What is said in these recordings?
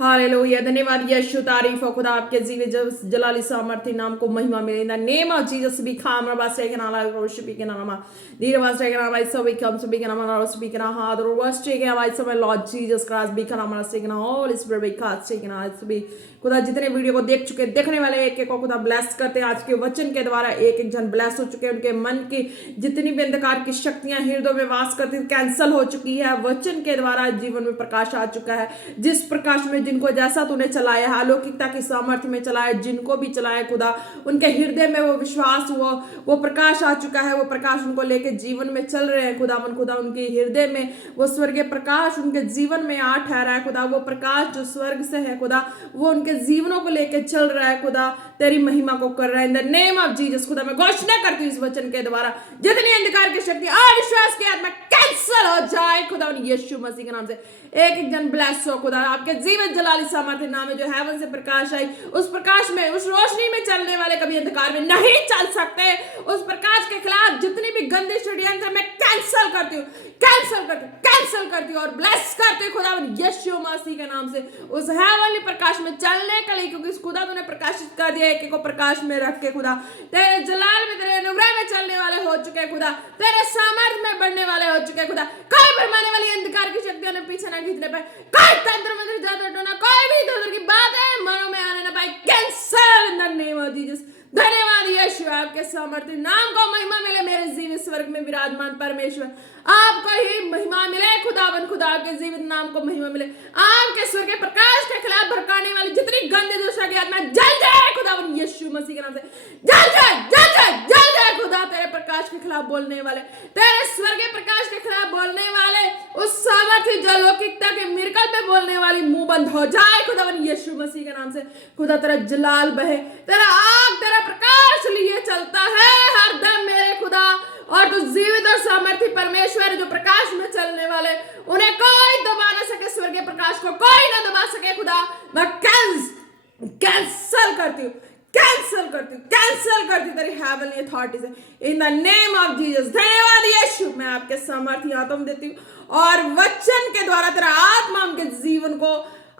Hallelujah, धन्यवाद यीशु, तारीफ हो खुदा, आपके जीवे जलाली सामर्थ्य नाम को महिमा मिले। In the name of Jesus भी खाम रबा से के नाम वर्शिप के नाम धीरे वास के नाम आई सब कम सब के नाम और सब के नाम हाथ और वर्स्ट के नाम आई सब लॉर्ड जीसस क्राइस्ट भी का नाम से के नाम ऑल स्पिरिट भी खास से के नाम सभी खुदा जितने वीडियो को देख चुके देखने वाले एक एक को खुदा ब्लेस करते हैं। आज के वचन के द्वारा एक एक जन ब्लेस हो चुके हैं। उनके मन की जितनी भी अंधकार की शक्तियां हृदय में वास करती कैंसल हो चुकी है। वचन के द्वारा जीवन में प्रकाश आ चुका है। जिस प्रकाश में जिनको जैसा तूने चलाया है, अलौकिकता की सामर्थ्य में चलाया, जिनको भी चलाया खुदा, उनके हृदय में वो विश्वास वो प्रकाश आ चुका है। वो प्रकाश उनको लेके जीवन में चल रहे हैं खुदा उनके हृदय में वो स्वर्गीय प्रकाश उनके जीवन में आ ठहरा है खुदा। वो प्रकाश जो स्वर्ग से है खुदा, वो उनके जीवनों को लेके चल रहा है खुदा, तेरी महिमा को कर रहा है। इन द नेम ऑफ जीसस खुदा मैं घोषणा करती हूँ इस वचन के द्वारा जितनी अंधकार की शक्ति अविश्वास की आत्मा कैंसल हो जाए खुदा यीशु मसीह के नाम से। एक एक जन ब्लेस हो खुदा, आपके जीवन जलाली सामर्थ्य नाम में जो हेवन से प्रकाश आई, उस प्रकाश में उस रोशनी में चलने वाले कभी अंधकार में नहीं चल सकते। उस प्रकाश के खिलाफ जितनी भी गंदी षड्यंत्र मैं कैंसल करती हूँ और ब्लेस करती हूँ खुदा यीशु मसीह के नाम से। उस हेवनली प्रकाश में चलने के लिए, क्योंकि खुदा तूने प्रकाशित कर दिया एक एक को प्रकाश में रख के खुदा, तेरे जलाल में तेरे अनुग्रह में चलने वाले हो चुके हैं खुदा, तेरे सामर्थ्य में बढ़ने वाले हो चुके हैं खुदा। कोई भरमाने वाली अंधकार की शक्तियों ने पीछे ना खींचने पाए, कोई तंत्र मंत्र जादू टोना, कोई भी इधर की बातें मनों में आने ना पाए, cancel in the name of Jesus. धन्यवाद यीशु, आपके सामर्थ्य नाम को महिमा मिले। मेरे जीवित स्वर्ग में विराजमान परमेश्वर आपको ही महिमा मिले खुदावन खुदा, आपके जीवित नाम को महिमा मिले। आपके स्वर्ग के प्रकाश के खिलाफ भड़काने वाली जितनी गंदी दुष्ट की आत्मा जल जाए खुदावन यीशु मसीह के नाम से, जल जाए खुदा। तेरे प्रकाश के खिलाफ बोलने वाले, तेरे स्वर्गीय प्रकाश के खिलाफ बोलने वाले, उस सामर्थ्य जो अलौकिकता के मिरेकल पे बोलने वाली मुंह बंद हो जाए खुदावन यीशु मसीह के नाम से। खुदा तेरा जलाल बहे, तेरा आग तेरा प्रकाश लिए चलता है हर दम मेरे खुदा। और तू जीवित और सामर्थ्य परमेश्वर जो प्रकाश में चलने वाले, उन्हें कोई दबा ना सके, स्वर्गीय प्रकाश को कोई ना दबा सके खुदा। मैं कैंसल करती हूँ तेरी हेवनली अथॉरिटी से इन द नेम ऑफ जीसस। धन्यवाद यीशु, मैं आपके सामर्थ्य हाथों में देती हूँ और वचन के द्वारा तेरा आत्मा उनके जीवन को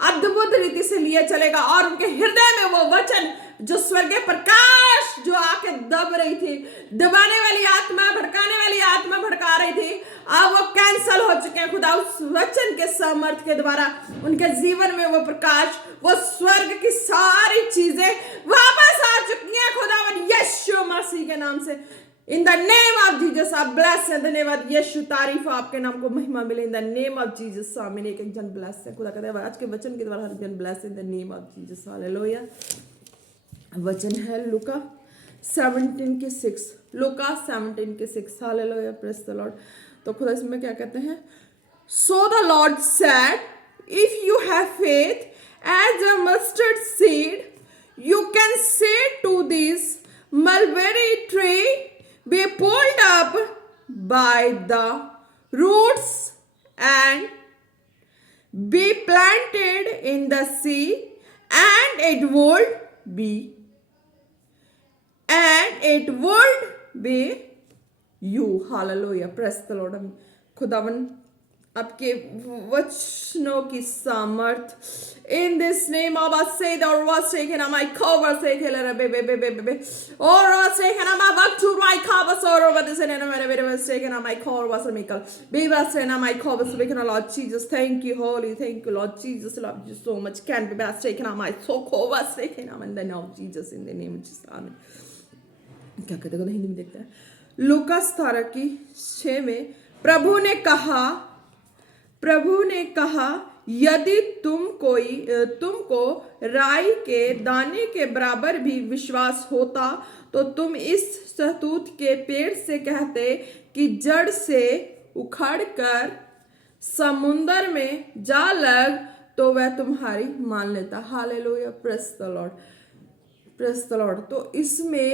अद्भुत रीति से लिए चलेगा और उनके हृदय में वो वचन जो स्वर्गीय प्रकाश जो आके दब रही थी, दबाने वाली आत्मा, भड़काने वाली आत्मा भड़का रही थी, अब वो कैंसल हो चुके हैं खुदा। उस वचन के सामर्थ्य के द्वारा उनके जीवन में वो प्रकाश, वो स्वर्ग की सारी चीजें वापस आ चुकी हैं खुदावन यीशु मसीह के नाम से। इन द नेम ऑफ जीसस आप ब्लेस है। धन्यवाद यीशु, तारीफ आपके नाम को महिमा मिले। In the name of Jesus आमीन। एक एक जन ब्लेस है खुदा कहता है आज के वचन के द्वारा हर जन bless in the name of Jesus. Hallelujah. वचन है लूका 17:6, लूका 17:6। Hallelujah, praise the Lord. तो खुदा इसमें क्या कहते हैं, so the Lord said if you have faith as a mustard seed you can say to this mulberry tree be pulled up by the roots and be planted in the sea and it would be you. Hallelujah, praise the Lord. खुदावन आपके वचनों की सामर्थ in this name of असेद और वासे के नाम आई cover से खेल रहे बे और वासे के नाम वक्त टू माय कवर और बद से ने मेरे वासे के नाम आई कवर वासे मिकल बे वासे नाम आई कवर से के Lord Jesus. Thank you holy, thank you Lord Jesus, love you so much. कैन बे वासे के नाम आई सो को वासे के नाम in the name of Jesus, in the name of Jesus आमीन। क्या कहते हैं हिंदी में देखते हैं, लूका 17:6 में प्रभु ने कहा यदि तुमको राई के दाने के बराबर भी विश्वास होता तो तुम इस सहतूत के पेड़ से कहते कि जड़ से उखड़कर समुंदर में जा लग, तो वह तुम्हारी मान लेता। Hallelujah, praise the Lord, praise the Lord. तो इसमें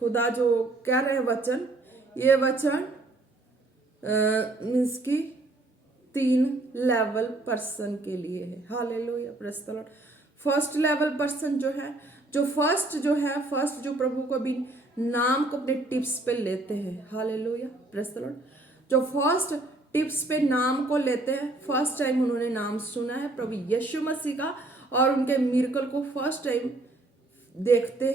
खुदा जो कह रहे हैं वचन, ये वचन मीन्स की 3 लेवल पर्सन के लिए है। Hallelujah, praise the Lord. First level person first जो प्रभु को भी नाम को अपने टिप्स पे लेते हैं। Hallelujah, praise the Lord. जो फर्स्ट टिप्स पे नाम को लेते हैं। फर्स्ट टाइम उन्होंने नाम सुना है प्रभु यीशु मसीह का, और उनके मिरेकल को फर्स्ट टाइम देखते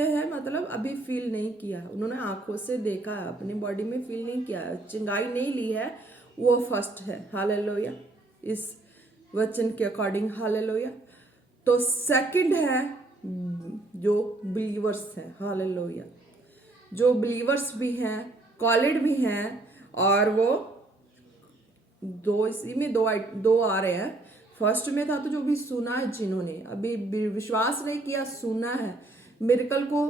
हैं मतलब अभी फील नहीं किया, उन्होंने आंखों से देखा है, अपनी बॉडी में फील नहीं किया है, चिंगाई नहीं ली है, वो फर्स्ट है। हालेलुया, इस वचन के अकॉर्डिंग। हालेलुया। तो सेकंड है जो बिलीवर्स हैं। हालेलुया, जो बिलीवर्स भी हैं, कॉलेड भी हैं, और वो दो, इसी में दो आ रहे हैं। फर्स्ट में था तो जो भी सुना है, जिन्होंने अभी विश्वास नहीं किया, सुना है, मिरेकल को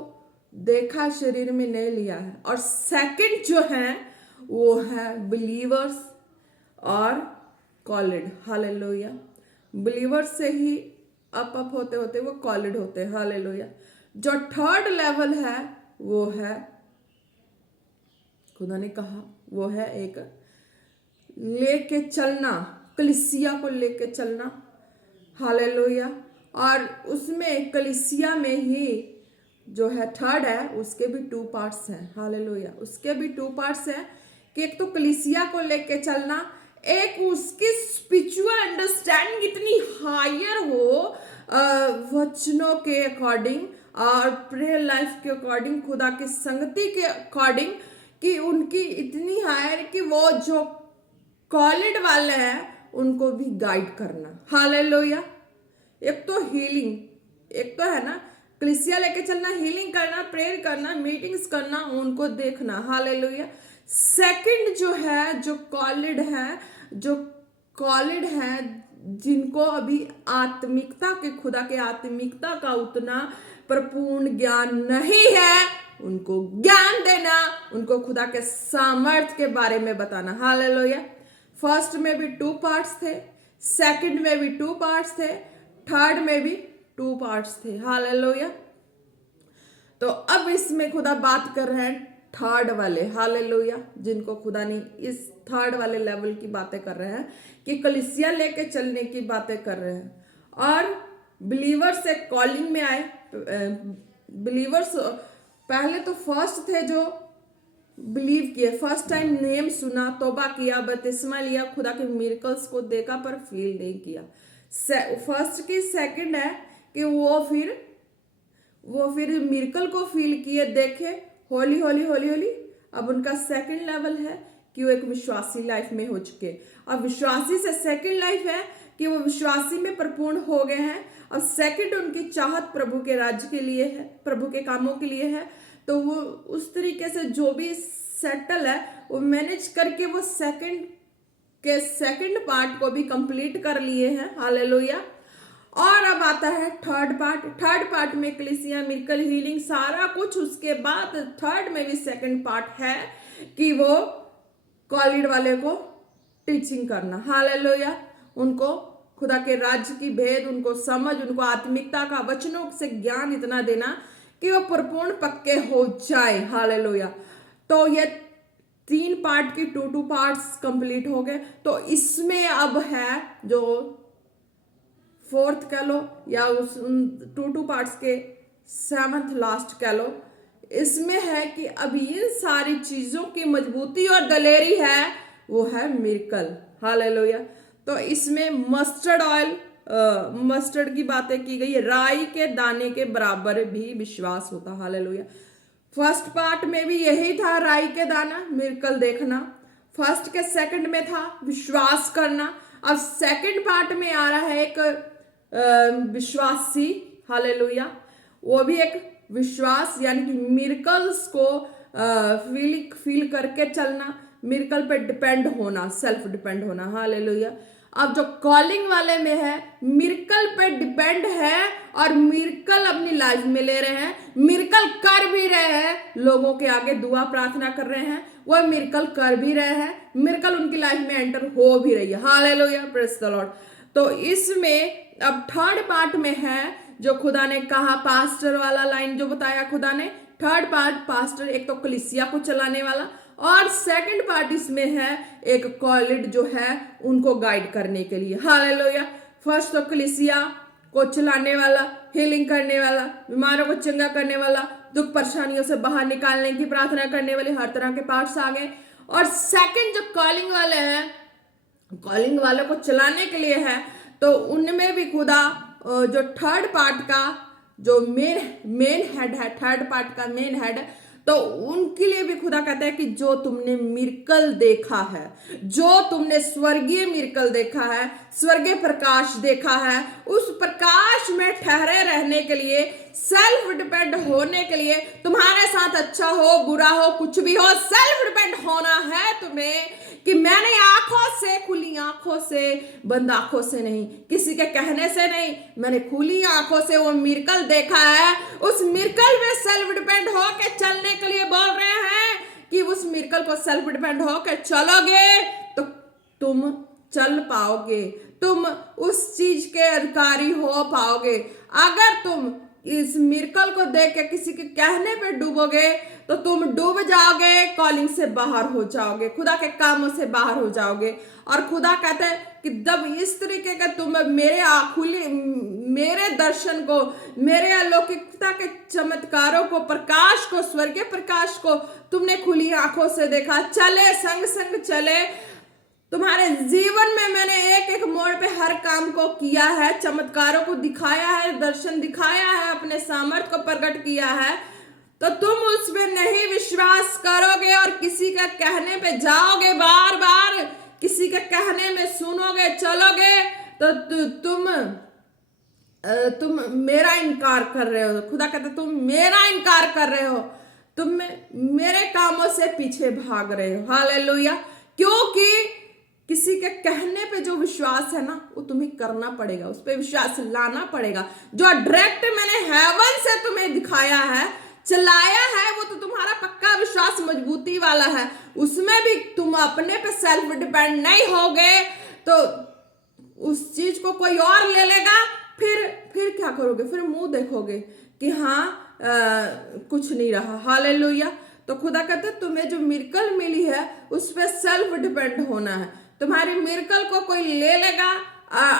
देखा, शरीर में नहीं लिया है। और सेकंड जो है वो है बिलीवर्स और कॉलेड। हालेलुया, बिलीवर्स से ही अप होते होते वो कॉलेड होते हैं। हालेलुया। जो थर्ड लेवल है वो है, खुदा ने कहा, वो है एक लेके चलना, कलीसिया को लेके चलना। हालेलुया। और उसमें कलीसिया में ही जो है थर्ड है, उसके भी 2 पार्ट्स हैं। हालेलुया, उसके भी 2 पार्ट्स हैं कि एक तो कलीसिया को लेके चलना, एक उसकी स्पिरिचुअल अंडरस्टैंडिंग इतनी हायर हो वचनों के अकॉर्डिंग और प्रेयर लाइफ के अकॉर्डिंग, खुदा की संगति के अकॉर्डिंग, कि उनकी इतनी हायर कि वो जो कॉलेड वाले हैं उनको भी गाइड करना। हालेलुया। एक तो हीलिंग, एक तो है ना कलीसिया लेके चलना, हीलिंग करना, प्रेयर करना, मीटिंग्स करना, उनको देखना। हालेलुया। सेकंड जो है, जो कॉलेड है जिनको अभी आत्मिकता के, खुदा के आत्मिकता का उतना परिपूर्ण ज्ञान नहीं है, उनको ज्ञान देना, उनको खुदा के सामर्थ के बारे में बताना। हालेलुया। फर्स्ट में भी 2 पार्ट्स थे, सेकंड में भी 2 पार्ट्स थे, थर्ड में भी 2 पार्ट्स थे। हालेलुया। तो अब इसमें खुदा बात कर रहे हैं थर्ड वाले। हालेलुया, जिनको खुदा ने इस थर्ड वाले लेवल की बातें कर रहे हैं, कि कलीसिया लेके चलने की बातें कर रहे हैं। और बिलीवर्स एक कॉलिंग में आए। बिलीवर्स पहले तो फर्स्ट थे जो बिलीव किए, फर्स्ट टाइम नेम सुना, तौबा किया, बपतिस्मा लिया, खुदा के मिरेकल्स को देखा पर फील नहीं किया। फर्स्ट की सेकंड है कि वो फिर मिरेकल को फील किए, देखे, होली होली होली होली। अब उनका सेकंड लेवल है कि वो एक विश्वासी लाइफ में हो चुके। अब विश्वासी से सेकंड लाइफ है कि वो विश्वासी में परिपूर्ण हो गए हैं। अब सेकंड उनकी चाहत प्रभु के राज्य के लिए है, प्रभु के कामों के लिए है। तो वो उस तरीके से जो भी सेटल है वो मैनेज करके वो सेकंड पार्ट को भी कंप्लीट कर लिए हैं। हालेलुया। और अब आता है थर्ड पार्ट में कलीसिया, मिरेकल, हीलिंग, सारा कुछ। उसके बाद थर्ड में भी सेकंड पार्ट है कि वो कॉलेड वाले को टीचिंग करना। हालेलुया। उनको खुदा के राज्य की भेद, उनको समझ, उनको आत्मिकता का, वचनों से ज्ञान इतना देना कि वो परिपूर्ण पक्के हो जाए। हालेलुया। तो ये 3 पार्ट की 2 पार्ट्स कंप्लीट हो गए। तो इसमें अब है जो फोर्थ कह लो, या उस 2 पार्ट्स के 7th लास्ट कह लो, इसमें है कि अब इन सारी चीजों की मजबूती और दलेरी है, वो है मिरेकल। हालेलुया। तो इसमें मस्टर्ड ऑयल, मस्टर्ड की बातें की गई है, राई के दाने के बराबर भी विश्वास होता। हालेलुया। फर्स्ट पार्ट में भी यही था, राई के दाना, मिरेकल देखना। फर्स्ट के सेकंड में था विश्वास करना। अब सेकंड पार्ट में आ रहा है एक विश्वासी। हालेलुया। वो भी एक विश्वास, यानी कि मिरेकल्स को फील करके चलना, मिरेकल पे डिपेंड होना, सेल्फ डिपेंड होना। हालेलुया। अब जो कॉलिंग वाले में है, मिरेकल पे डिपेंड है और मिरेकल अपनी लाइफ में ले रहे हैं, मिरेकल कर भी रहे हैं, लोगों के आगे दुआ प्रार्थना कर रहे हैं, वह मिरेकल कर भी रहे हैं, मिरेकल उनकी लाइफ में एंटर हो भी रही है। Hallelujah, praise the Lord. तो इसमें अब थर्ड पार्ट में है जो खुदा ने कहा, पास्टर वाला लाइन जो बताया खुदा ने, थर्ड पार्ट पास्टर, एक तो कलीसिया को चलाने वाला, और सेकंड पार्ट इसमें है एक कॉलेड जो है उनको गाइड करने के लिए। हालेलुया। फर्स्ट तो कलीसिया को चलाने वाला, हीलिंग करने वाला, बीमारों को चंगा करने वाला, दुख परेशानियों से बाहर निकालने की प्रार्थना करने वाले, हर तरह के पार्ट्स आ गए। और सेकंड जो कॉलिंग वाले हैं, कॉलिंग वालों को चलाने के लिए है, तो उनमें भी खुदा जो थर्ड पार्ट का जो मेन हेड है, थर्ड पार्ट का मेन हेड, तो उनके लिए भी खुदा कहता है कि जो तुमने मिरेकल देखा है, जो तुमने स्वर्गीय मिरेकल देखा है, स्वर्गीय प्रकाश देखा है, उस प्रकाश में ठहरे रहने के लिए, सेल्फ डिपेंड होने के लिए, तुम्हारे साथ अच्छा हो बुरा हो कुछ भी हो, सेल्फ डिपेंड होना है तुम्हें। कि मैंने आंखों से, खुली आंखों से, बंद आंखों से नहीं, किसी के कहने से नहीं, मैंने खुली आंखों से वो मिरेकल देखा है। उस मिरेकल में सेल्फ डिपेंड हो के चलने के लिए बोल रहे हैं कि उस मिरेकल को सेल्फ डिपेंड हो के चलोगे तो तुम चल पाओगे, तुम उस चीज के अधिकारी हो पाओगे। अगर तुम इस मिरेकल को देख के किसी के कहने पे डूबोगे तो तुम डूब जाओगे, कॉलिंग से बाहर हो जाओगे, खुदा के कामों से बाहर हो जाओगे। और खुदा कहता है कि जब इस तरीके का तुम मेरे दर्शन को, मेरे अलौकिकता के चमत्कारों को, प्रकाश को, स्वर्गीय प्रकाश को तुमने खुली आंखों से देखा, चले संग संग चले, तुम्हारे जीवन में मैंने एक एक मोड़ पे हर काम को किया है, चमत्कारों को दिखाया है, दर्शन दिखाया है, अपने सामर्थ को प्रकट किया है, तो तुम उसमें नहीं विश्वास करोगे और किसी का कहने पे जाओगे, बार बार किसी के कहने में सुनोगे, चलोगे, तो तुम मेरा इनकार कर रहे हो। खुदा कहता तुम मेरा इनकार कर रहे हो, तुम मेरे कामों से पीछे भाग रहे हो। हालेलुया। क्योंकि किसी के कहने पे जो विश्वास है ना, वो तुम्हें करना पड़ेगा, उस पर विश्वास लाना पड़ेगा। जो डायरेक्ट मैंने हेवन से तुम्हें दिखाया है, चलाया है, वो तो तुम्हारा पक्का विश्वास मजबूती वाला है, उसमें भी तुम अपने पे सेल्फ डिपेंड नहीं होगे तो उस चीज को कोई और ले लेगा। फिर क्या करोगे? फिर मुंह देखोगे कि हाँ कुछ नहीं रहा। हालेलुया। तो खुदा कहते तुम्हें जो मिरेकल मिली है उस पर सेल्फ डिपेंड होना है। तुम्हारी मिरेकल को कोई ले लेगा,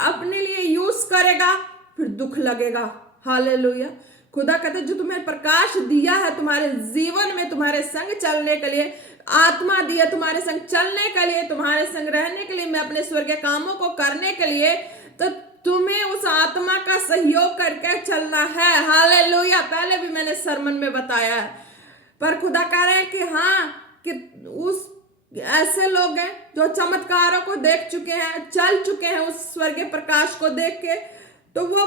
अपने लिए यूज करेगा, फिर दुख लगेगा। हालेलुया। खुदा कहते जो तुम्हें प्रकाश दिया है तुम्हारे जीवन में, तुम्हारे संग चलने के लिए, आत्मा दिया तुम्हारे संग चलने के लिए, तुम्हारे संग रहने के लिए, मैं अपने स्वर्गीय कामों को करने के लिए, तो तुम्हें उस आत्मा का सहयोग करके चलना है। हालेलुया। पहले भी मैंने सरमन में बताया है, पर खुदा कह रहे हैं कि हाँ, कि उस ऐसे लोग हैं जो चमत्कारों को देख चुके हैं, चल चुके हैं उस स्वर्गीय प्रकाश को देख के, तो वो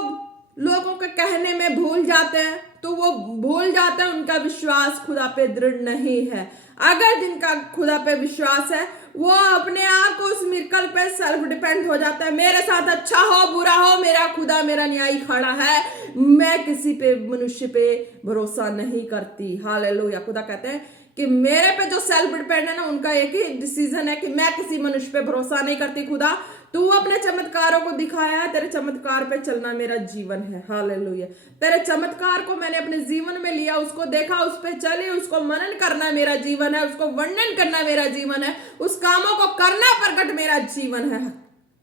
लोगों के कहने में भूल जाते हैं, तो वो भूल जाते हैं, उनका विश्वास खुदा पे दृढ़ नहीं है। अगर जिनका खुदा पे विश्वास है वो अपने आप को उस मिरेकल पे सेल्फ डिपेंड हो जाता है। मेरे साथ अच्छा हो बुरा हो, मेरा खुदा मेरा न्यायी खड़ा है, मैं किसी पे, मनुष्य पे भरोसा नहीं करती। हालेलुया। खुदा कहते हैं कि मेरे पे जो सेल्फ डिपेंड है ना, उनका एक ही डिसीजन है कि मैं किसी मनुष्य पे भरोसा नहीं करती। खुदा तू अपने चमत्कारों को दिखाया है, तेरे चमत्कार पे चलना मेरा जीवन है। हालेलुया। तेरे चमत्कार को मैंने अपने जीवन में लिया, उसको देखा, उस पे चली, उसको मनन करना मेरा जीवन है, उसको वर्णन करना मेरा जीवन है, उस कामों को करना प्रकट मेरा जीवन है।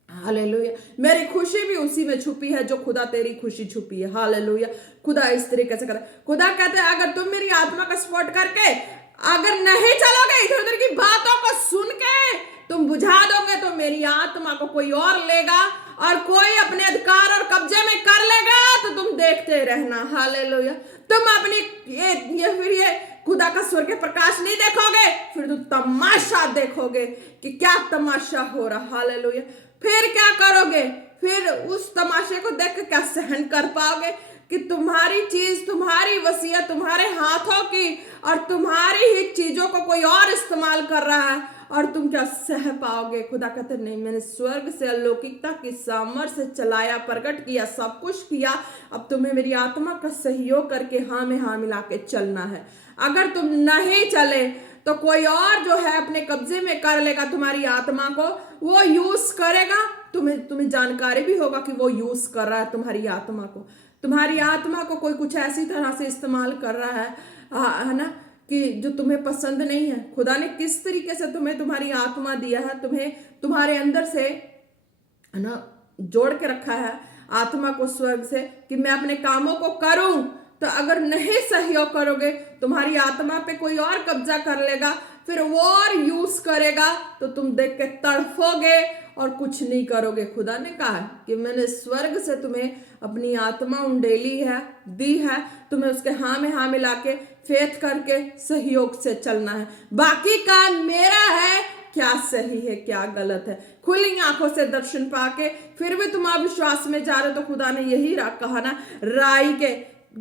हालेलुया। मेरी खुशी भी उसी में छुपी है जो खुदा तेरी खुशी छुपी है। हालेलुया। खुदा इस तरीके से करता है। खुदा कहते हैं अगर तुम मेरी आत्मा का सपोर्ट करके अगर नहीं चलोगे, इधर उधर की बातों को सुन के तुम बुझा दोगे, तो मेरी आत्मा को कोई और लेगा और कोई अपने अधिकार और कब्जे में कर लेगा, तो तुम देखते रहना। हालेलुया। तुम अपनी ये खुदा का स्वर्गीय प्रकाश नहीं देखोगे, फिर तुम तमाशा देखोगे कि क्या तमाशा हो रहा। हालेलुया। फिर क्या करोगे? फिर उस तमाशे को देख के क्या सहन कर पाओगे कि तुम्हारी चीज, तुम्हारी वसीयत तुम्हारे हाथों की और तुम्हारी ही चीजों को कोई और इस्तेमाल कर रहा है, और तुम क्या सह पाओगे? खुदा कहते नहीं, मैंने स्वर्ग से अलौकिकता की सामर्थ्य से चलाया, प्रकट किया, सब कुछ किया, अब तुम्हें मेरी आत्मा का सहयोग करके हाँ में हाँ मिला के चलना है। अगर तुम नहीं चले तो कोई और जो है अपने कब्जे में कर लेगा तुम्हारी आत्मा को, वो यूज करेगा। तुम्हें जानकारी भी होगा कि वो यूज कर रहा है तुम्हारी आत्मा को। तुम्हारी आत्मा को कोई कुछ ऐसी तरह से इस्तेमाल कर रहा है ना, कि जो तुम्हें पसंद नहीं है। खुदा ने किस तरीके से तुम्हें तुम्हारी आत्मा दिया है, तुम्हें तुम्हारे अंदर से है ना जोड़ के रखा है आत्मा को स्वर्ग से, कि मैं अपने कामों को करूं। तो अगर नहीं सहयोग करोगे, तुम्हारी आत्मा पे कोई और कब्जा कर लेगा, फिर वो और यूज करेगा तो तुम देख के तड़फोगे और कुछ नहीं करोगे। खुदा ने कहा कि मैंने स्वर्ग से तुम्हें अपनी आत्मा उंडेली है, दी है, तुम्हें उसके हाँ में हाँ मिला के फेथ करके सहयोग से चलना है। बाकी काम मेरा है, क्या सही है क्या गलत है। खुली आंखों से दर्शन पाके फिर भी तुम अविश्वास में जा रहे हो, तो खुदा ने यही कहा ना, राई के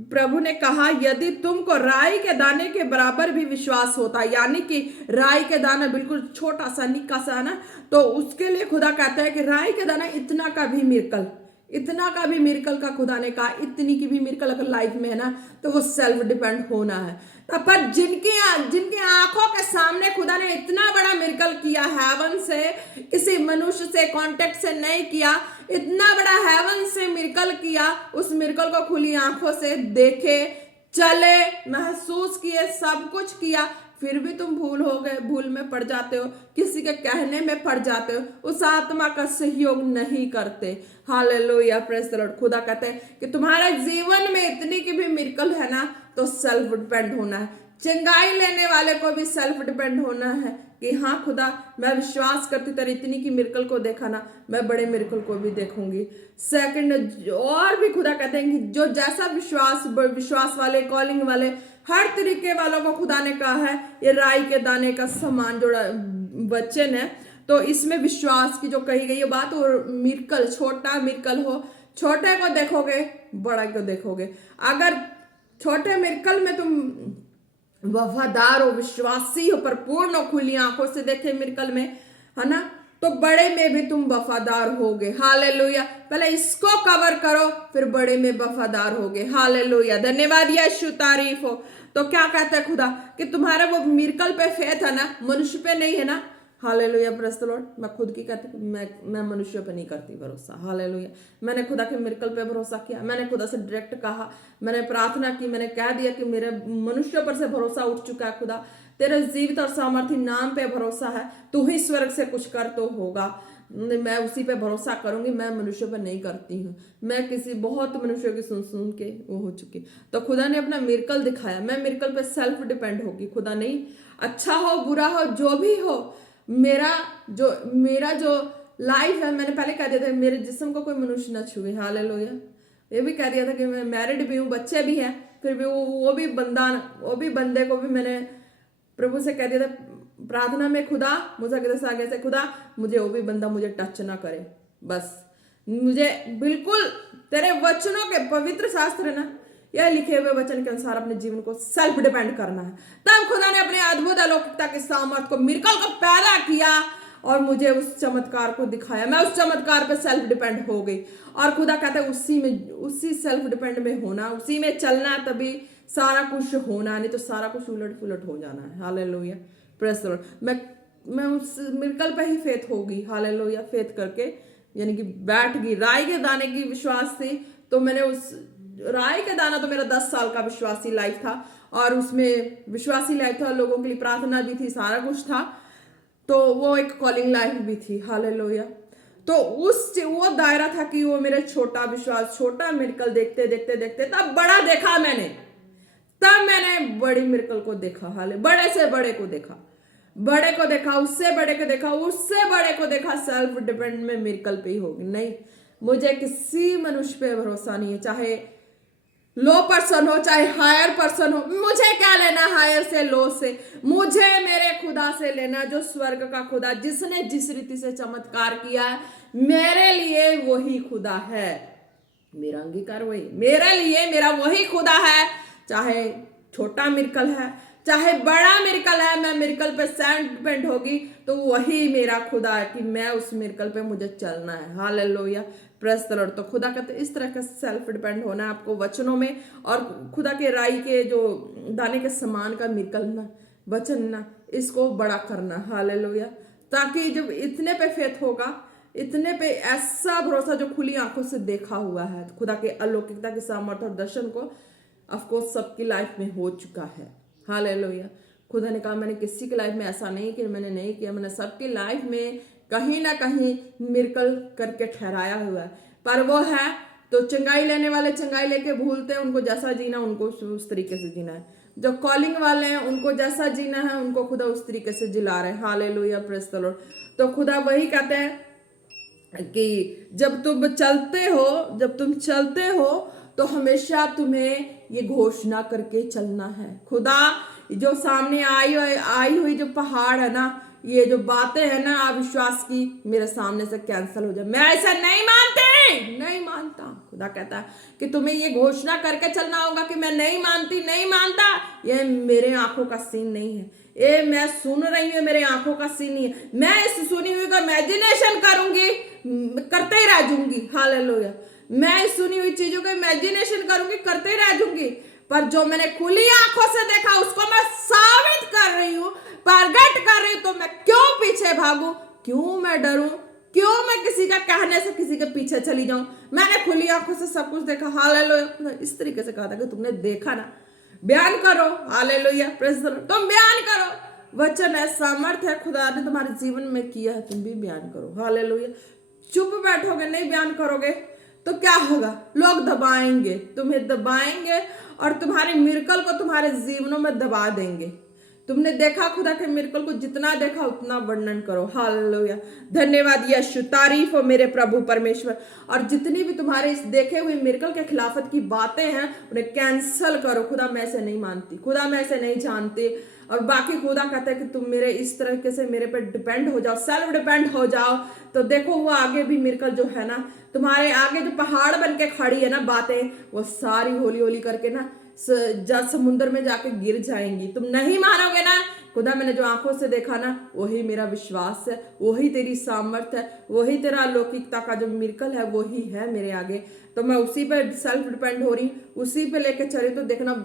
प्रभु ने कहा यदि तुमको राई के दाने के बराबर भी विश्वास होता, यानी कि राई के दाना बिल्कुल छोटा सा निक्का सा ना, तो उसके लिए खुदा कहता है कि राई के दाना इतना का भी मिरेकल, इतना का भी मिरेकल का खुदा ने कहा, इतनी की भी मिरेकल अगर लाइफ में है ना तो वो सेल्फ डिपेंड होना है। तब पर जिनकी आंखों के सामने खुदा ने इतना बड़ा मिरेकल किया, हेवन से किसी मनुष्य से कांटेक्ट से नहीं किया, इतना बड़ा हेवन से मिरेकल किया, उस मिरेकल को खुली आंखों से देखे, चले, महसूस किए, सब कुछ किया, फिर भी तुम भूल में पड़ जाते हो, किसी के कहने में पड़ जाते हो, उस आत्मा का सहयोग नहीं करते। Hallelujah, praise the Lord. खुदा कहते हैं कि तुम्हारे जीवन में इतनी की भी मिरेकल है ना तो सेल्फ डिपेंड होना है। चंगाई लेने वाले को भी सेल्फ डिपेंड होना है कि हाँ खुदा, मैं विश्वास करती तेरी इतनी की मिरेकल को देखा ना, मैं बड़े मिरेकल को भी देखूंगी। सेकंड, और भी खुदा कहते हैं कि जो जैसा विश्वास वाले, कॉलिंग वाले, हर तरीके वालों को खुदा ने कहा है ये राई के दाने का समान जो वचन है, तो इसमें विश्वास की जो कही गई बात, और मिरेकल, छोटा मिरेकल हो, छोटे को देखोगे बड़ा को देखोगे। अगर छोटे मिरेकल में तुम वफादार हो, विश्वासी हो, परिपूर्ण हो, खुली आंखों से देखे मिरेकल में, है ना, तो बड़े में भी तुम वफादार होगे। हालेलुया। पहले इसको कवर करो फिर बड़े में वफादार होगे। हालेलुया, धन्यवाद यीशु, तारीफ हो। तो क्या कहता है खुदा कि तुम्हारा वो मिरेकल पे फेथ है ना, मनुष्य पे नहीं है ना। Hallelujah, praise the Lord. मैं खुद की कहती मैं मनुष्य पे नहीं करती भरोसा। हालेलुया, मैंने खुदा के मिरेकल पे भरोसा किया, मैंने खुदा से डायरेक्ट कहा, मैंने प्रार्थना की, मैंने कह दिया कि मेरे मनुष्य पर से भरोसा उठ चुका है। खुदा तेरे जीवित और सामर्थी नाम पे भरोसा है, तू ही स्वर्ग से कुछ कर तो होगा, मैं उसी पे भरोसा करूंगी, मैं मनुष्य पर नहीं करती हूँ। मैं किसी बहुत मनुष्यों की सुन के वो हो चुकी, तो खुदा ने अपना मिरेकल दिखाया। मैं मिरेकल पे सेल्फ डिपेंड होगी। खुदा नहीं, अच्छा हो बुरा हो जो भी हो, मेरा जो लाइफ है, मैंने पहले कह दिया था मेरे जिस्म को कोई मनुष्य न छुए। हालेलुया, ये भी कह दिया था कि मैं मैरिड भी हूँ, बच्चे भी हैं, फिर भी वो भी बंदे को भी मैंने प्रभु से कह दिया था प्रार्थना में, खुदा मुझे कहते आगे से, खुदा मुझे वो भी बंदा मुझे टच ना करे, बस मुझे बिल्कुल तेरे वचनों के, पवित्र शास्त्र है ना, यह लिखे हुए वचन के अनुसार अपने जीवन को सेल्फ डिपेंड करना है। तब खुदा ने अपने अद्भुत अलौकिकता के सामर्थ को, मिरेकल को पैदा किया और मुझे उस चमत्कार को दिखाया। मैं उस चमत्कार पे सेल्फ डिपेंड हो गई, और खुदा कहता है उसी सेल्फ डिपेंड में होना, उसी में चलना, तभी सारा कुछ होना, नहीं तो सारा कुछ उलट पुलट हो जाना है। Hallelujah, praise the Lord. मैं उस मिरेकल पे ही फेथ होगी। हालेलुया, फेथ करके यानी कि बैठ गई। राई के दाने की विश्वास थी, तो मैंने उस राई का दाना, तो मेरा 10 साल का विश्वासी लाइफ था, और उसमें विश्वासी लाइफ था, लोगों के लिए प्रार्थना भी थी, सारा कुछ था, तो वो एक कॉलिंग लाइफ भी थी। हालेलुया। तो वो दायरा था कि वो मेरा छोटा विश्वास, छोटा मिरेकल देखते देखते देखते तब बड़ा देखा मैंने, तब मैंने बड़ी मिरेकल को देखा। हाले बड़े से बड़े को देखा, बड़े को देखा, उससे बड़े को देखा, उससे बड़े को देखा। सेल्फ डिपेंड में मिरेकल पे ही होगी। नहीं, मुझे किसी मनुष्य पे भरोसा नहीं है, चाहे लो पर्सन हो चाहे हायर पर्सन हो। मुझे क्या लेना हायर से, लो से, मुझे मेरे खुदा से लेना, जो स्वर्ग का खुदा, जिसने जिस रीति से चमत्कार किया है, मेरे लिए वही खुदा है। मेरा अंगीकार वही, मेरे लिए मेरा वही खुदा है। चाहे छोटा मिरेकल है चाहे बड़ा मिरेकल है, मैं मिरेकल पे सेल्फ डिपेंड होगी, तो वही मेरा खुदा है कि मैं उस मिरेकल पे मुझे चलना है। Hallelujah, praise the Lord. तो खुदा कहते इस तरह का सेल्फ डिपेंड होना है आपको वचनों में, और खुदा के राई के जो दाने के समान का मिरेकल ना, वचन ना, इसको बड़ा करना। हालेलुया, ताकि जब इतने पे फेथ होगा, इतने पे ऐसा भरोसा जो खुली आंखों से देखा हुआ है, खुदा के अलौकिकता के सामर्थ्य और दर्शन को ऑफकोर्स सबकी लाइफ में हो चुका है। हालेलुया। खुदा ने कहा मैंने किसी की लाइफ में ऐसा नहीं कि मैंने नहीं किया, मैंने सबकी लाइफ में कहीं ना कहीं मिरेकल करके ठहराया हुआ है। पर वो है तो चंगाई लेने वाले चंगाई लेके भूलते हैं, उनको जैसा जीना उनको उस तरीके से जीना है। जो कॉलिंग वाले हैं उनको जैसा जीना है उनको खुदा उस तरीके से जिला रहे हैं। Hallelujah, praise the Lord. तो खुदा वही कहते हैं कि जब तुम चलते हो तो हमेशा तुम्हें ये घोषणा करके चलना है। खुदा जो सामने आई हुई जो पहाड़ है ना, ये जो बातें है ना अविश्वास की, मेरे सामने से कैंसिल हो जाए। मैं ऐसा नहीं मानता। खुदा कहता है कि तुम्हें ये घोषणा करके चलना होगा कि मैं नहीं मानता। ये मेरे आंखों का सीन नहीं है, ये मैं सुन रही हूँ, मेरे आंखों का सीन नहीं है। मैं इस सुनी हुई का इमेजिनेशन करूंगी, करते ही रह जाऊंगी। हालेलुया, मैं इस सुनी हुई चीजों का इमेजिनेशन करूंगी, करते ही रह जाऊंगी। पर जो मैंने खुली आंखों से देखा उसको मैं साबित कर रही हूँ, प्रगट कर रही हूँ। तो मैं क्यों पीछे भागूं, क्यों मैं डरूं, क्यों मैं किसी का कहने से किसी के पीछे चली जाऊं। मैंने खुली आंखों से सब कुछ देखा। हालेलुया, इस तरीके से कहा था कि तुमने देखा ना, बयान करो। Hallelujah, praise the Lord. तुम बयान करो, वचन है, सामर्थ है, खुदा ने तुम्हारे जीवन में किया है, तुम भी बयान करो। हालेलुया। चुप बैठोगे, नहीं बयान करोगे तो क्या होगा? लोग दबाएंगे, तुम्हें दबाएंगे और तुम्हारे मिरेकल को तुम्हारे जीवनों में दबा देंगे। तुमने देखा खुदा के मिरेकल को, जितना देखा उतना वर्णन करो। हालेलुया, धन्यवाद यीशु, तारीफ हो मेरे प्रभु परमेश्वर। और जितनी भी तुम्हारे इस देखे हुए मिरेकल के खिलाफत की बातें हैं उन्हें कैंसल करो। खुदा मैं ऐसे नहीं मानती, खुदा मैं ऐसे नहीं जानती। और बाकी खुदा कहता है कि तुम मेरे इस तरीके से मेरे पे डिपेंड हो जाओ, सेल्फ डिपेंड हो जाओ। तो देखो वो आगे भी मिरेकल जो है ना, तुम्हारे आगे जो पहाड़ बन के खड़ी है ना बातें, वो सारी होली होली करके ना जब समुद्र में जाके गिर जाएंगी। तुम नहीं मानोगे ना। खुदा मैंने जो आंखों से देखा ना, वही मेरा विश्वास है, वही तेरी सामर्थ है, वही तेरा अलौकिकता का जो मिरेकल है वही है मेरे आगे। तो मैं उसी पे सेल्फ डिपेंड हो रही, उसी पे लेके चली। तो देखना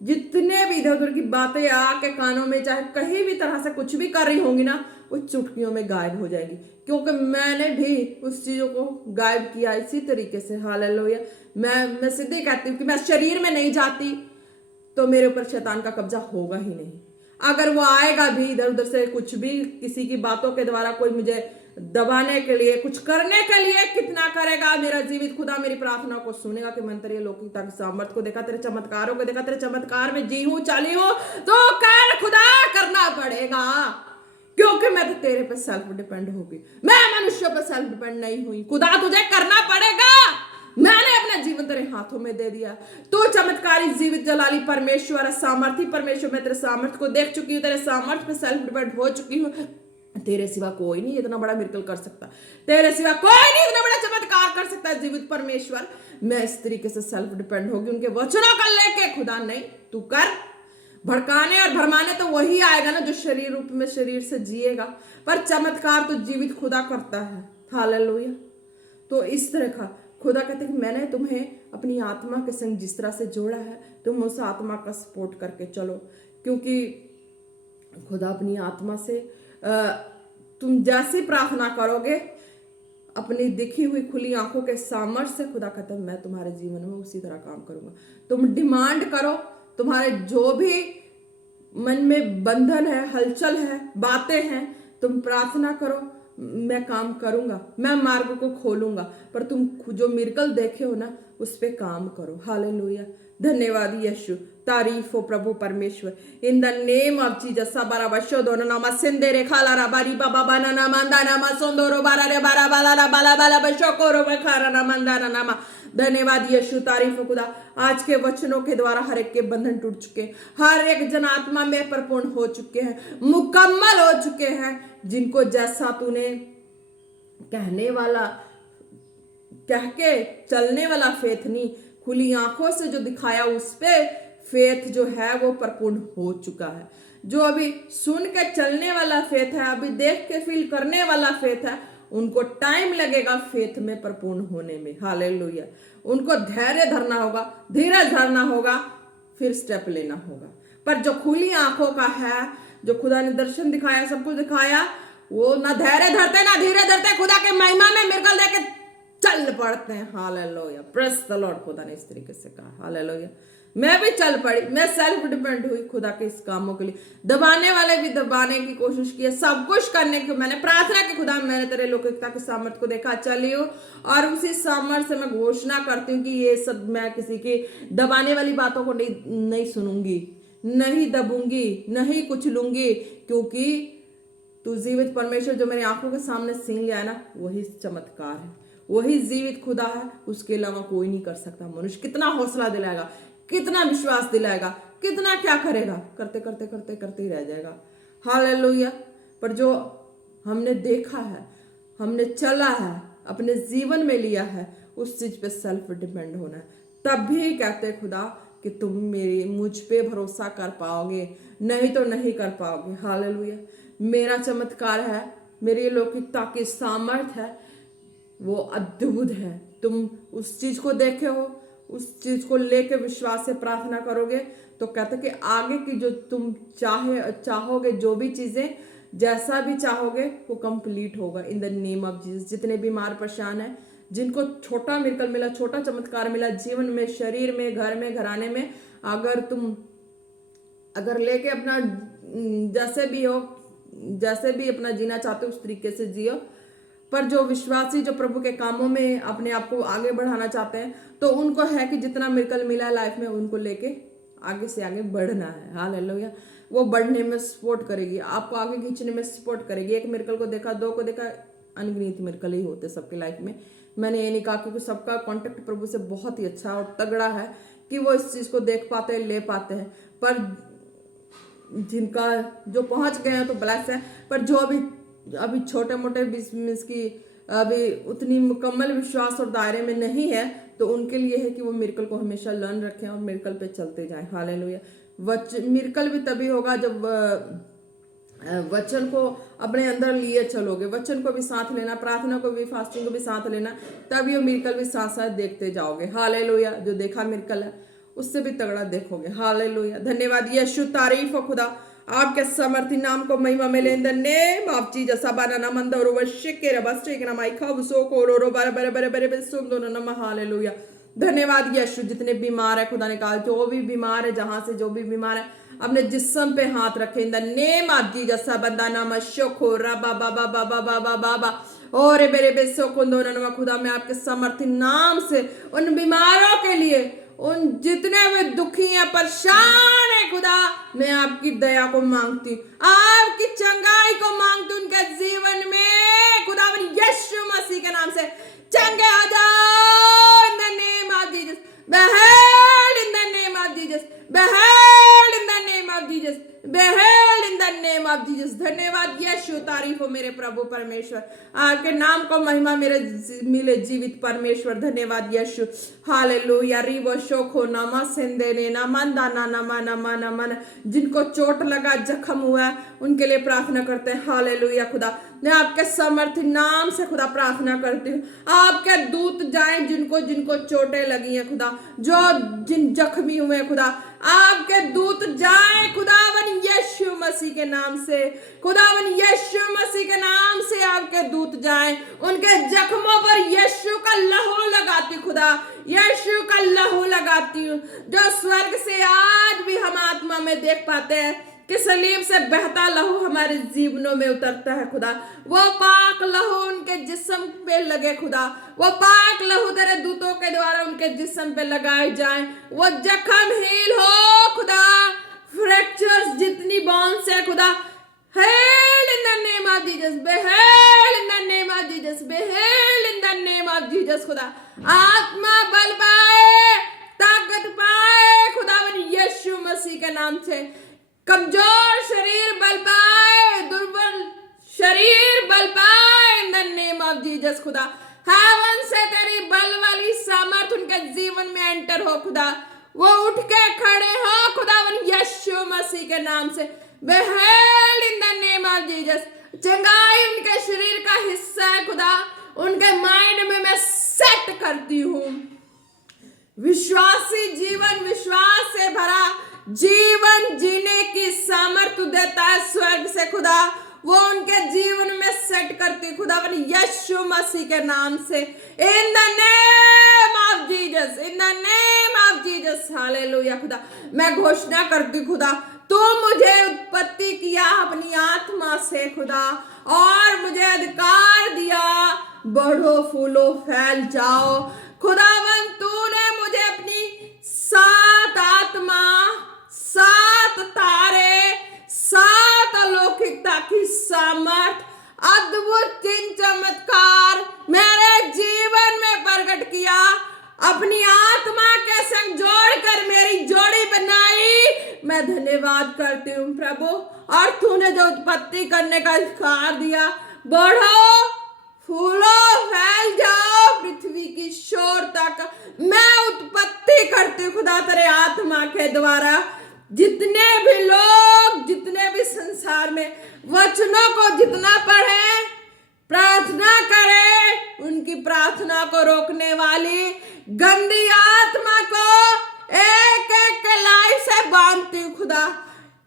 जितने भी इधर उधर की बातें आके कानों में, चाहे कहीं भी तरह से कुछ भी कर रही होंगी ना, वो चुटकियों में गायब हो जाएगी, क्योंकि मैंने भी उस चीजों को गायब किया इसी तरीके से। हालेलुया, मैं सीधे कहती हूँ कि मैं शरीर में नहीं जाती तो मेरे ऊपर शैतान का कब्जा होगा ही नहीं। अगर वो आएगा भी इधर उधर से कुछ भी किसी की बातों के द्वारा कोई मुझे दबाने के लिए, कुछ करने के लिए, कितना करेगा। मेरा जीवित खुदा मेरी प्रार्थना को सुनेगा कि मैं तेरी अलौकिकता की सामर्थ को देखा, तेरे चमत्कारों को देखा, तेरे चमत्कार में जी हूं, चली हूं। तो कर खुदा, करना पड़ेगा, क्योंकि मैं तो तेरे पे सेल्फ डिपेंड होगी, मैं मनुष्यों पे सेल्फ डिपेंड नहीं हुई। खुदा तुझे करना पड़ेगा, मैंने अपना जीवन तेरे हाथों में दे दिया। तो चमत्कारी जीवित जलाली परमेश्वर, सामर्थी परमेश्वर, मैं तेरे सामर्थ को देख चुकी हूँ, तेरे सामर्थ पे सेल्फ डिपेंड हो चुकी हूँ। तेरे सिवा कोई नहीं इतना बड़ा मिरेकल कर सकता, तेरे सिवा कोई नहीं इतना बड़ा चमत्कार कर सकता। जीवित परमेश्वर, मैं इस तरीके से सेल्फ डिपेंड होगी उनके वचनों का लेके। खुदा नहीं, तू कर। भड़काने और भरमाने तो वही आएगा ना जो शरीर रूप में शरीर से जिएगा, पर चमत्कार तो जीवित खुदा करता है। हालेलुया। तो इस तरह का खुदा कहते हैं कि मैंने तुम्हें अपनी आत्मा के संग जिस तरह से जोड़ा है, तुम उस आत्मा का सपोर्ट करके चलो, क्योंकि खुदा अपनी आत्मा से तुम जैसे प्रार्थना करोगे अपनी दिखी हुई खुली आंखों के सामर्थ्य से, खुदा कहता है मैं तुम्हारे जीवन में उसी तरह काम करूंगा। तुम डिमांड करो, तुम्हारे जो भी मन में बंधन है, हलचल है, बातें हैं, तुम प्रार्थना करो, मैं काम करूंगा, मैं मार्ग को खोलूंगा। पर तुम जो मिरेकल देखे हो ना उस पे काम करो। हालेलुया, धन्यवाद यीशु, तारीफ हो प्रभु परमेश्वर। In the name of Jesus सबरा बशो दोनो नामा सिंदे रे खाला रा बारी बाबा बाना ना मंदा नामा सोंदोरो बारा रे बारा बाला रा बाला बाला बशो कोरो बखारा ना मंदा ना नामा। धन्यवाद यीशु, तारीफ हो खुदा। आज के वचनों के द्वारा हर एक के बंधन टूट चुके, हर एक जन आत्मा में परिपूर्ण हो चुके हैं, मुकम्मल हो चुके हैं। जिनको जैसा तूने कहने वाला, कह के चलने वाला फेथ नहीं, खुली आंखों से जो दिखाया उस पे फेथ जो है वो परिपूर्ण हो चुका है। जो अभी सुन के चलने वाला फेथ है, अभी देख के फील करने वाला फेथ है, उनको टाइम लगेगा फेथ में परिपूर्ण होने में। हालेलुया। उनको धैर्य धरना होगा, धीरज धरना होगा, फिर स्टेप लेना होगा। पर जो खुली आंखों का है, जो खुदा ने दर्शन दिखाया, सब कुछ दिखाया, वो ना धैर्य धरते ना धीरे धरते, खुदा के महिमा में मिरेकल देके चल पड़ते हैं। Hallelujah, praise the Lord. खुदा ने इस तरीके से कहा। हालेलुया। मैं भी चल पड़ी, मैं सेल्फ डिपेंड हुई खुदा के इस कामों के लिए। दबाने वाले भी दबाने की कोशिश की, सब कुछ करने की मैंने प्रार्थना की, खुदा मैंने तेरे अलौकिकता की सामर्थ को देखा, चली हूँ और उसी सामर्थ से मैं घोषणा करती हूँ कि ये सब मैं किसी की दबाने वाली बातों को नहीं सुनूंगी। नहीं दबूंगी, नहीं कुछ लूंगी, क्योंकि तू जीवित परमेश्वर जो मेरी आंखों के सामने सीन लिया है ना, वही चमत्कार है, वही जीवित खुदा है, उसके अलावा कोई नहीं कर सकता। मनुष्य कितना हौसला दिलाएगा, कितना विश्वास दिलाएगा, कितना क्या करेगा, करते करते करते करते ही रह जाएगा। हालेलुया। पर जो हमने देखा है, हमने चला है, अपने जीवन में लिया है, उस चीज पे सेल्फ डिपेंड होना है। तब भी कहते खुदा कि तुम मुझ पे भरोसा कर पाओगे, नहीं तो नहीं कर पाओगे। हालेलुया। मेरा चमत्कार है, मेरी लौकिकता की सामर्थ है, वो अद्भुत है। तुम उस चीज को देखे हो, उस चीज को लेके विश्वास से प्रार्थना करोगे तो कहते कि आगे की जो तुम चाहोगे, जो भी चीजें जैसा भी चाहोगे वो कंप्लीट होगा इन द नेम ऑफ जीसस। जितने बीमार परेशान है, जिनको छोटा मिरेकल मिला, छोटा चमत्कार मिला जीवन में, शरीर में, घर में, घराने में, अगर लेके अपना जैसे भी हो, जैसे भी अपना जीना चाहते हो उस तरीके से जियो। पर जो विश्वासी, जो प्रभु के कामों में अपने आप को आगे बढ़ाना चाहते हैं, तो उनको है कि जितना मिरेकल मिला है लाइफ में, उनको लेके आगे से आगे बढ़ना है। हालेलुया। वो बढ़ने में सपोर्ट करेगी, आपको आगे खींचने में सपोर्ट करेगी। एक मिरेकल को देखा, दो को देखा, अनगिनत मिरेकल ही होते सबके लाइफ में। मैंने ये नहीं कहा, क्योंकि सबका कॉन्टेक्ट प्रभु से बहुत ही अच्छा और तगड़ा है कि वो इस चीज को देख पाते हैं, ले पाते हैं। पर जिनका जो पहुंच गए हैं तो ब्लेस है, पर जो अभी छोटे मोटे बिजनेस की अभी उतनी मुकम्मल विश्वास और दायरे में नहीं है, तो उनके लिए है कि वो मिरेकल को हमेशा लर्न रखें और मिरेकल पे चलते जाएं। हालेलुया। मिरेकल भी तभी होगा जब वचन को अपने अंदर लिए चलोगे, वचन को भी साथ लेना, प्रार्थना को भी, फास्टिंग को भी साथ लेना, तभी वो मिरेकल भी साथ साथ देखते जाओगे। हालेलुया। जो देखा मिरेकल है उससे भी तगड़ा देखोगे। हालेलुया। धन्यवाद यीशु, तारीफ हो खुदा, आपके समर्थी नाम को महिमा मिले in the name of Jesus. अबाना नमंद और वश्य के रबस्टे के नमाई खबसो को रो बारे बारे बारे बारे बारे सुन दो नम। हालेलुया। धन्यवाद यीशु। जितने बीमार है खुदा ने कहा, जो भी बीमार है, जहां से जो भी बीमार है, अपने जिस्म पे हाथ रखे इन द नेम ऑफ जीसस। बंदा नाम शोखो रबा बाबा बाबा बाबा बाबा और मेरे बेसो को दोनों खुदा मैं आपके समर्थी नाम से उन बीमारों के लिए, उन जितने भी दुखी हैं, परेशान है खुदा, मैं आपकी दया को मांगती हूँ, आपकी चंगाई को मांगती हूँ उनके जीवन में। खुदा यीशु मसीह के नाम से चंगे आ जाओ इन the name of Jesus. Behold in the name of Jesus. Behold in the name of Jesus. Behold in the name of Jesus. धन्यवाद यीशु, तारीफ हो मेरे प्रभु परमेश्वर, आपके नाम को महिमा मेरे मिले जीवित परमेश्वर। धन्यवाद यीशु। हालेलुया। रिवो शोखो नमा सेंदेने नमंदा ना नमा नमा नमन। जिनको चोट लगा, जख्म हुआ है, उनके लिए प्रार्थना करते हैं। हालेलुया। खुदा मैं आपके समर्थी नाम से खुदा प्रार्थना करती हूँ, आपके दूत जाएं जिनको जिनको चोटें लगी हैं खुदा, जो जिन जख्मी हुए हैं खुदा, आपके दूत जाएं खुदावन यीशु मसीह के नाम से। खुदावन यीशु मसीह के नाम से आपके दूत जाएं, उनके जख्मों पर यीशु का लहू लगाती, खुदा यीशु का लहू लगाती हूँ, जो स्वर्ग से आज भी हम आत्मा में देख पाते हैं कि सलीब से बहता लहू हमारे जीवनों में उतरता है खुदा। वो पाक लहू उनके जिस्म पे लगे खुदा, वो पाक लहू तेरे दूतों के द्वारा उनके जिस्म पे लगाए जाएं, वो जख्म हील हो खुदा, फ्रैक्चर्स जितनी बोन्स है खुदा, healed in the name of Jesus, be healed in the name of Jesus, be healed in the name of Jesus। खुदा आत्मा बल पाए, ताकत पाए खुदावन यीशु मसीह के नाम से। कमजोर शरीर बल पाए, दुर्बल शरीर बल पाए इन द नेम ऑफ जीसस। खुदा हेवन से तेरी बल वाली सामर्थ उनके जीवन में एंटर हो खुदा, वो उठ के खड़े हो खुदावन यीशु मसीह के नाम से। Be healed in the name of Jesus. चंगाई उनके शरीर का हिस्सा है खुदा, उनके माइंड में मैं सेट करती हूँ विश्वासी जीवन, विश्वास से भरा जीवन जीने की सामर्थ्य देता है स्वर्ग से खुदा, वो उनके जीवन में सेट करती खुदा यीशु मसीह के नाम से। इन the name of Jesus, in the name of Jesus. Hallelujah. खुदा मैं घोषणा करती खुदा, तू मुझे उत्पत्ति किया अपनी आत्मा से खुदा, और मुझे अधिकार दिया बढ़ो फूलो फैल जाओ खुदावन। तूने मुझे अपनी सात तारे, सात अलौकिकता की सामर्थ, अद्भुत चिन्ह चमत्कार मेरे जीवन में प्रकट किया। अपनी आत्मा के संग जोड़कर मेरी जोड़ी बनाई। मैं धन्यवाद करती हूँ प्रभु। और तूने जो उत्पत्ति करने का अधिकार दिया, बढ़ो, फूलो, फैल जाओ पृथ्वी की शोर तक। मैं उत्पत्ति करती हूँ खुदा तेरे आत्मा के द्वारा। जितने भी लोग, जितने भी संसार में वचनों को जितना पढ़े, प्रार्थना करे, उनकी प्रार्थना को रोकने वाली गंदी आत्मा को एक एक के लाई से बांधती हूँ खुदा,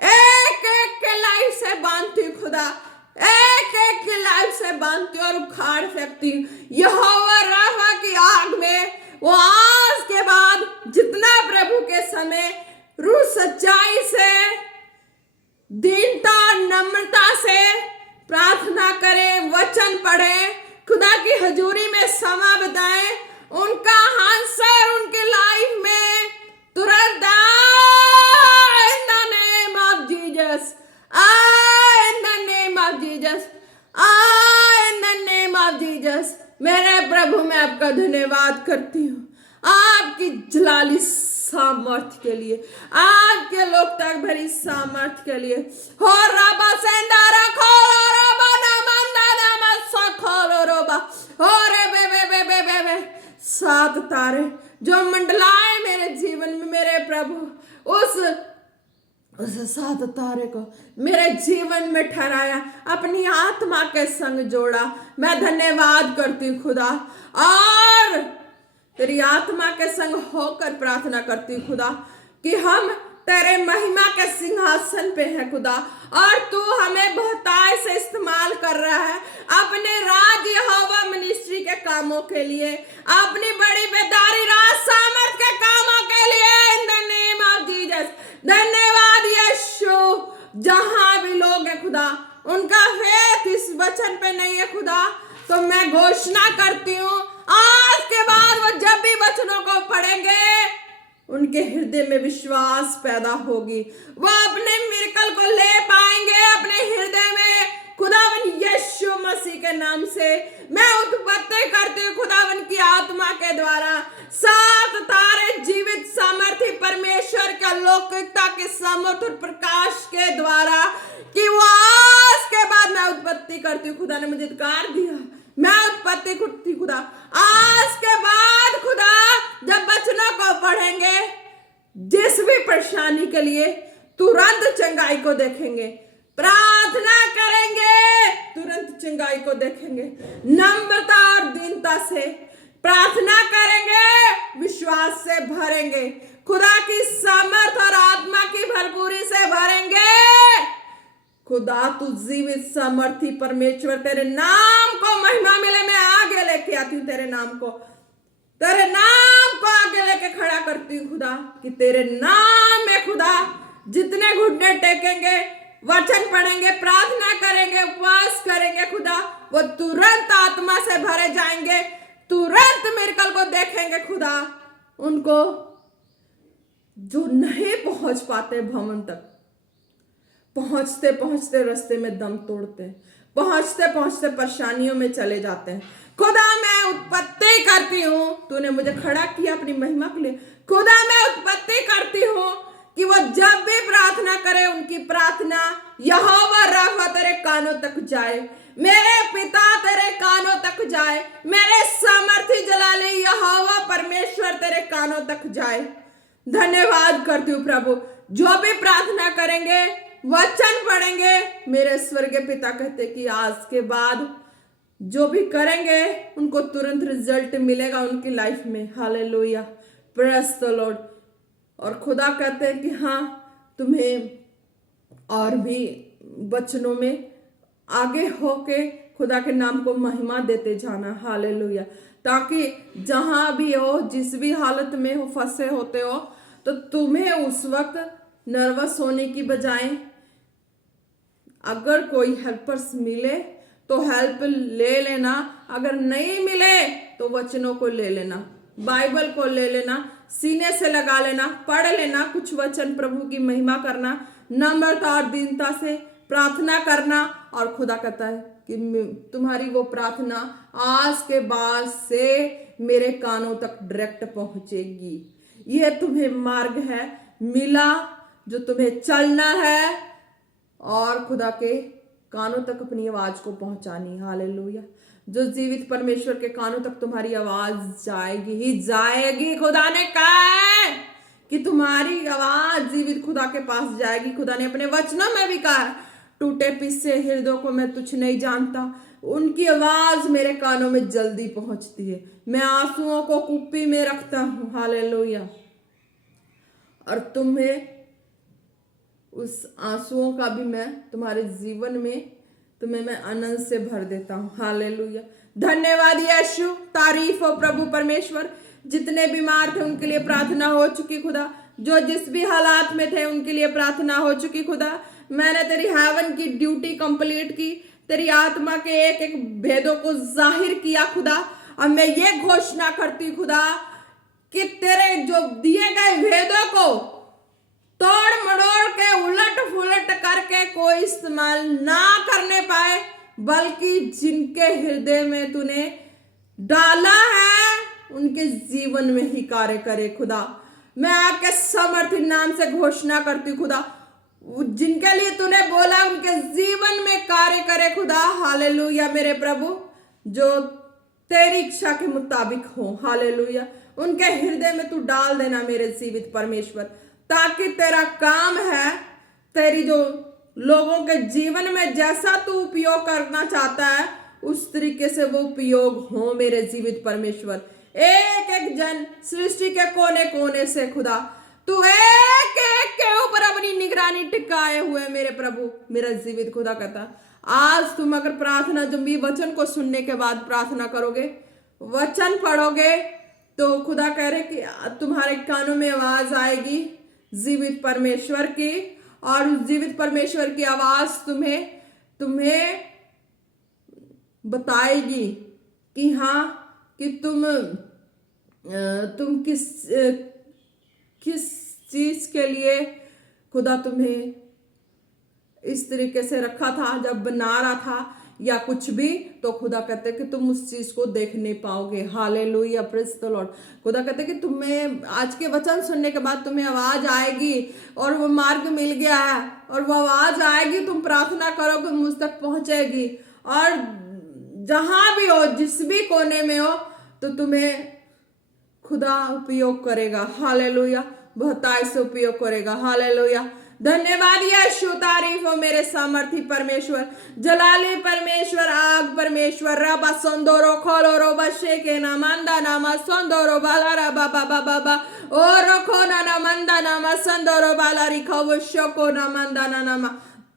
एक एक के लाई से बांधती हूँ खुदा, एक एक के लाई से बांधती और उखाड़ फेंकती हूँ। यहोवा राफा की आग में वो आज के बाद जितना प्रभु के समय रूह सच्चाई से, दीनता, नम्रता से प्रार्थना करें, वचन पढ़ें, खुदा की हजूरी में समय बिताएं, उनका आंसर उनके लाइफ में तुरंत in the name of Jesus, in the name of Jesus, in the name of Jesus। मेरे प्रभु मैं आपका धन्यवाद करती हूँ आपकी जलाली सामर्थ के लिए, आपके लोक तक भरी सामर्थ के लिए। हो रबा सेंदारा खोलो रबा नमंदा नमस्सा खोलो रबा, हो रे बे बे बे बे बे बे। सात तारे जो मंडलाए मेरे जीवन में, मेरे प्रभु उस सात तारे को मेरे जीवन में ठहराया, अपनी आत्मा के संग जोड़ा। मैं धन्यवाद करती हूँ खुदा, और तेरी आत्मा के संग होकर प्रार्थना करती हूँ खुदा कि हम तेरे महिमा के सिंहासन पे है खुदा, और तू हमें बहुतायत से इस्तेमाल कर रहा है अपने राज्य यहोवा मिनिस्ट्री के कामों के लिए, अपनी बड़ी बेदारी राज सामर्थ के कामों के लिए। इन द नेम ऑफ जीसस, धन्यवाद यीशु। जहां भी लोग हैं खुदा, उनका फेथ इस वचन पे नहीं है खुदा, तो मैं घोषणा करती हूँ आज के बाद वो जब भी वचनों को पढ़ेंगे, उनके हृदय में विश्वास पैदा होगी, वो अपने मिरेकल को ले पाएंगे अपने हृदय में। खुदावन यीशु मसीह के नाम से मैं उत्पत्ति करती हूँ खुदावन की आत्मा के द्वारा, सात तारे जीवित सामर्थी परमेश्वर का लौकिकता के सामर्थ और प्रकाश के द्वारा, कि वो आज के बाद मैं उत्पत्ति करती हूँ। खुदा ने मुझे अधिकार दिया, मैं उत्पत्ति करती खुदा। आज के बाद खुदा जब वचनों को पढ़ेंगे, जिस भी परेशानी के लिए तुरंत चंगाई को देखेंगे, प्रार्थना करेंगे तुरंत चंगाई को देखेंगे, नम्रता और दीनता से प्रार्थना करेंगे, विश्वास से भरेंगे, खुदा की सामर्थ और आत्मा की भरपूरी से भरेंगे। खुदा तू जीवित सामर्थी परमेश्वर, तेरे नाम को महिमा मिले। मैं आगे लेके आती हूँ तेरे नाम को, तेरे नाम को आगे लेके खड़ा करती हूँ खुदा, कि तेरे नाम में खुदा जितने घुटने टेकेंगे, वचन पढ़ेंगे, प्रार्थना करेंगे, उपवास करेंगे खुदा, वो तुरंत आत्मा से भरे जाएंगे, तुरंत मिरेकल को देखेंगे खुदा। उनको जो नहीं पहुंच पाते भवन तक, पहुंचते पहुंचते रास्ते में दम तोड़ते हैं, पहुंचते पहुंचते परेशानियों में चले जाते हैं। खुदा मैं उत्पत्ति करती हूँ, तूने मुझे खड़ा किया अपनी महिमा के लिए। खुदा मैं उत्पत्ति करती हूँ कि वो जब भी प्रार्थना करे, उनकी प्रार्थना यहोवा राफा तेरे कानों तक जाए, मेरे पिता तेरे कानों तक जाए, मेरे सामर्थी जलाली यहोवा परमेश्वर तेरे कानों तक जाए। धन्यवाद करती हूँ प्रभु, जो भी प्रार्थना करेंगे, वचन पढ़ेंगे, मेरे स्वर्गीय पिता कहते कि आज के बाद जो भी करेंगे उनको तुरंत रिजल्ट मिलेगा उनकी लाइफ में। Hallelujah, praise the Lord. और खुदा कहते हैं कि हाँ, तुम्हें और भी वचनों में आगे होके खुदा के नाम को महिमा देते जाना। हालेलुया, ताकि जहां भी हो, जिस भी हालत में हो, फंसे होते हो, तो तुम्हें उस वक्त नर्वस होने की बजाय अगर कोई हेल्पर्स मिले तो हेल्प ले लेना, अगर नहीं मिले तो वचनों को ले लेना, बाइबल को ले लेना, सीने से लगा लेना, पढ़ लेना कुछ वचन, प्रभु की महिमा करना, नम्रता और दीनता से प्रार्थना करना। और खुदा कहता है कि तुम्हारी वो प्रार्थना आज के बाद से मेरे कानों तक डायरेक्ट पहुंचेगी। यह तुम्हें मार्ग है मिला जो तुम्हें चलना है और खुदा के कानों तक अपनी आवाज को पहुंचानी। हालेलुया। जो जीवित परमेश्वर के कानों तक तुम्हारी आवाज जाएगी ही जाएगी। खुदा ने कहा है कि तुम्हारी आवाज जीवित खुदा के पास जाएगी। खुदा ने अपने वचनों में भी कहा है, टूटे पिसे हृदयों को मैं तुझ नहीं जानता। उनकी आवाज मेरे कानों में जल्दी पहुंचती है। मैं आंसुओं को कुप्पी में रखता हूं। हालेलुया। और तुम्हें उस आंसुओं का भी मैं तुम्हारे जीवन में तुम्हें मैं आनंद से भर देता हूं। हालेलुया। धन्यवाद यीशु। तारीफ हो प्रभु परमेश्वर। जितने बीमार थे उनके लिए प्रार्थना हो चुकी खुदा। जो जिस भी हालात में थे उनके लिए प्रार्थना हो चुकी खुदा। मैंने तेरी हेवन की ड्यूटी कंप्लीट की। तेरी आत्मा के एक एक भेदों को जाहिर किया खुदा। अब मैं ये घोषणा करती खुदा कि तेरे जो दिए गए भेदों को तोड़ मड़ोड़ के उलट फुलट करके कोई इस्तेमाल ना करने पाए, बल्कि जिनके हृदय में तूने डाला है उनके जीवन में ही कार्य करे खुदा। मैं आपके समर्थी नाम से घोषणा करती खुदा, जिनके लिए तूने बोला उनके जीवन में कार्य करे खुदा। हालेलुया मेरे प्रभु, जो तेरी इच्छा के मुताबिक हो। हालेलुया। उनके हृदय में तू डाल देना मेरे जीवित परमेश्वर, ताकि तेरा काम है, तेरी जो लोगों के जीवन में जैसा तू उपयोग करना चाहता है उस तरीके से वो उपयोग हो मेरे जीवित परमेश्वर। एक एक जन सृष्टि के कोने कोने से खुदा तू एक एक के ऊपर अपनी निगरानी टिकाए हुए मेरे प्रभु मेरा जीवित खुदा कहता। आज तुम अगर प्रार्थना जब भी वचन को सुनने के बाद प्रार्थना करोगे, वचन पढ़ोगे, तो खुदा कह रहे कि तुम्हारे कानों में आवाज आएगी जीवित परमेश्वर की, और उस जीवित परमेश्वर की आवाज तुम्हें बताएगी कि हाँ कि तुम किस चीज के लिए खुदा तुम्हें इस तरीके से रखा था, जब बना रहा था या कुछ भी, तो खुदा कहते कि तुम उस चीज को देख नहीं पाओगे। Hallelujah, praise the Lord. खुदा कहते कि तुम्हें आज के वचन सुनने के बाद तुम्हें आवाज आएगी और वो मार्ग मिल गया है, और वो आवाज आएगी, तुम प्रार्थना करोगे मुझ तक पहुंचेगी, और जहां भी हो जिस भी कोने में हो तो तुम्हें खुदा उपयोग करेगा। हालेलुया, बहुताय से उपयोग करेगा। हालेलुया। धन्यवाद यीशु। तारीफ हो मेरे सामर्थी परमेश्वर, जलाली परमेश्वर, आग परमेश्वर। रबा संदोरो खोलोरो बशे के नामंदा नामा संदोरो बालारा बाबा बाबा बा ओ रखो ना मंदा नामा संदोरो बालारी खो शोको ना मंदा नामा।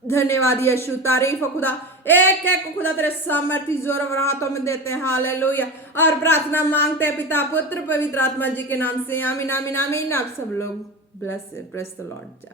धन्यवाद यीशु। तारीफ हो खुदा। एक एक खुदा तेरे सामर्थी जोर और हाथों में देते हैं। हालेलुया। और प्रार्थना मांगते हैं पिता पुत्र पवित्र आत्मा जी के नाम से। आमीन आमीन आमीन। आप सब लोग ब्लेस द लॉर्ड।